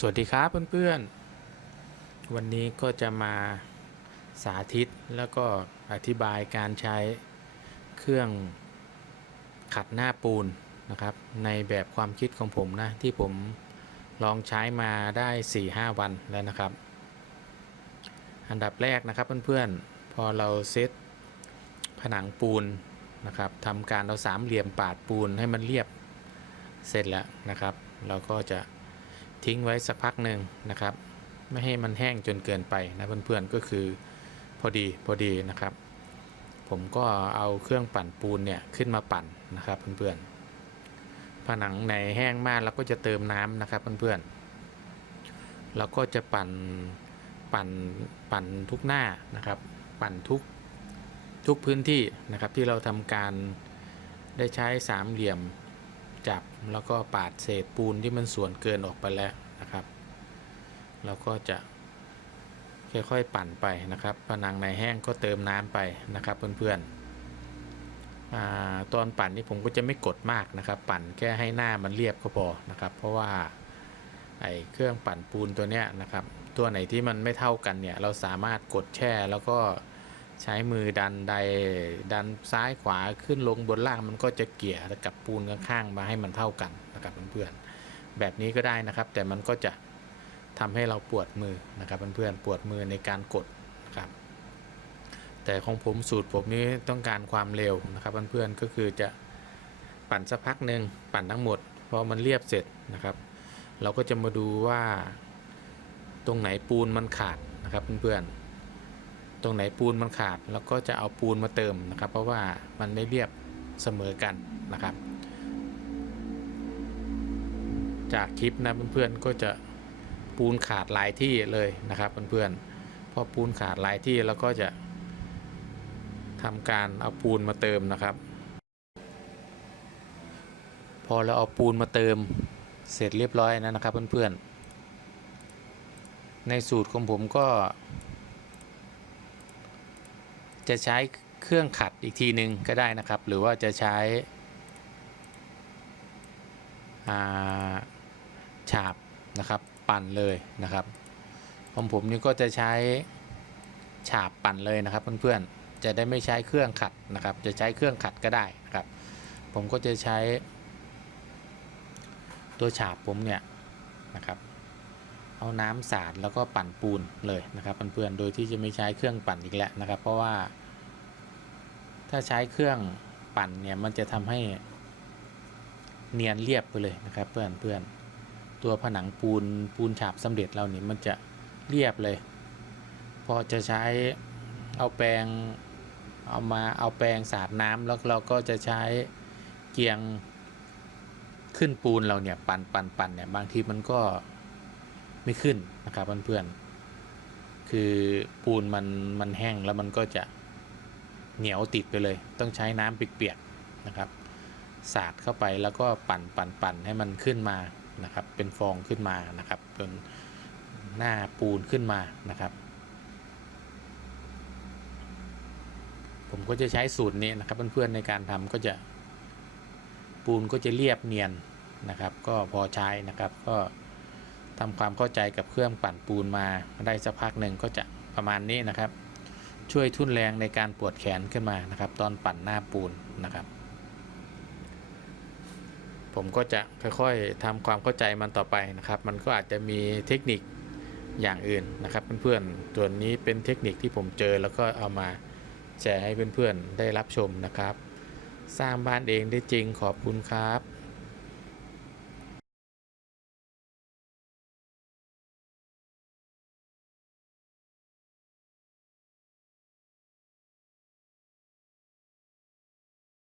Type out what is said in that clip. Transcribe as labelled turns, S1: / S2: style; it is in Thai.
S1: สวัสดีครับเพื่อนๆ วันนี้ก็จะมาสาธิตแล้วก็อธิบายการใช้เครื่องขัดหน้าปูนนะครับ ในแบบความคิดของผมนะ ที่ผมลองใช้มาได้ 4-5 วันแล้วนะครับ อันดับแรกนะครับเพื่อนๆ พอเราเซตผนังปูนนะครับทำการเอาสามเหลี่ยมปาดปูนให้มันเรียบเสร็จแล้วนะครับ เราก็จะ ทิ้งไว้สักพักหนึ่งนะครับ ไม่ให้มันแห้งจนเกินไปนะเพื่อนๆก็คือพอดีพอดีนะครับ ผมก็เอาเครื่องปั่นปูนเนี่ยขึ้นมาปั่นนะครับเพื่อนๆผนังในแห้งมากแล้วก็จะเติมน้ำนะครับเพื่อนๆแล้วก็จะปั่นปั่นปั่นทุกหน้านะครับ ปั่นทุกทุกพื้นที่นะครับที่เราทำการได้ใช้สามเหลี่ยม จับแล้วก็ปาดเศษปูนที่มันส่วนเกินออกไปแล้วนะครับ เราก็จะค่อยๆปั่นไปนะครับผนังในแห้งก็เติมน้ำไปนะครับเพื่อนๆอาตอนปั่นนี่ผมก็จะไม่กดมากนะครับ ปั่นแค่ให้หน้ามันเรียบก็พอนะครับ เพราะว่าไอ้เครื่องปั่นปูนตัวเนี้ยนะครับ ตัวไหนที่มันไม่เท่ากันเนี่ยเราสามารถกดแช่แล้วก็ ใช้มือดันใดดันซ้ายขวาขึ้นลงบนล่างมันก็จะเกี่ยกับปูนข้างๆมาให้มันเท่ากันนะครับเพื่อนๆแบบนี้ก็ได้นะครับ แต่มันก็จะทำให้เราปวดมือนะครับเพื่อนๆปวดมือในการกดนะครับ แต่ของผมสูตรผมนี้ต้องการความเร็วนะครับเพื่อนๆก็คือจะปั่นสักพักหนึ่งปั่นทั้งหมดพอมันเรียบเสร็จนะครับ เราก็จะมาดูว่าตรงไหนปูนมันขาดนะครับเพื่อนๆ ตรงไหนปูนมันขาดแล้วก็จะเอาปูนมาเติมนะครับ เพราะว่ามันไม่เรียบเสมอกันนะครับ จากคลิปนะเพื่อนๆก็จะปูนขาดหลายที่เลยนะครับเพื่อนๆพอปูนขาดหลายที่แล้วก็จะทำการเอาปูนมาเติมนะครับ พอเราเอาปูนมาเติมเสร็จเรียบร้อยแล้วนะครับเพื่อนๆในสูตรของผมก็ จะใช้เครื่องขัดอีกทีหนึ่งก็ได้นะครับ หรือว่าจะใช้ฉาบนะครับปั่นเลยนะครับของผมนี่ก็จะใช้ฉาบปั่นเลยนะครับเพื่อนๆจะได้ไม่ใช้เครื่องขัดนะครับ จะใช้เครื่องขัดก็ได้นะครับ ผมก็จะใช้ตัวฉาบผมเนี่ยนะครับ เอาน้ำสาดแล้วก็ปั่นปูนเลยนะครับเพื่อนๆโดยที่จะไม่ใช้เครื่องปั่นอีกแล้วนะครับ เพราะว่า ถ้าใช้เครื่องปั่นเนี่ยมันจะทำให้เนียนเรียบไปเลยนะครับเพื่อนเพื่อนตัวผนังปูนปูนฉาบสำเร็จเราเนี่ยมันจะเรียบเลยพอจะใช้เอาแปรงเอามาเอาแปรงสาดน้ำแล้วเราก็จะใช้เกียงขึ้นปูนเราเนี่ยปั่นปั่นปั่นเนี่ยบางทีมันก็ ไม่ขึ้นนะครับเพื่อนๆคือปูนมันมันแห้งแล้วมันก็จะเหนียวติดไปเลย ต้องใช้น้ำเปียกๆนะครับสาดเข้าไปแล้วก็ปั่นปั่นปั่นให้มันขึ้นมานะครับ เป็นฟองขึ้นมานะครับเป็นหน้าปูนขึ้นมานะครับ ผมก็จะใช้สูตรนี้นะครับเพื่อนๆในการทำก็จะปูนก็จะเรียบเนียนนะครับ ก็พอใช้นะครับก็ ทำความเข้าใจกับเครื่องปั่นปูนมาได้สักพักหนึ่งก็จะประมาณนี้นะครับ ช่วยทุ่นแรงในการปวดแขนขึ้นมานะครับ ตอนปั่นหน้าปูนนะครับ ผมก็จะค่อยๆทำความเข้าใจมันต่อไปนะครับ มันก็อาจจะมีเทคนิคอย่างอื่นนะครับเพื่อนๆตัวนี้เป็นเทคนิคที่ผมเจอแล้วก็เอามาแชร์ให้เพื่อนๆได้รับชมนะครับ สร้างบ้านเองได้จริงขอบคุณครับ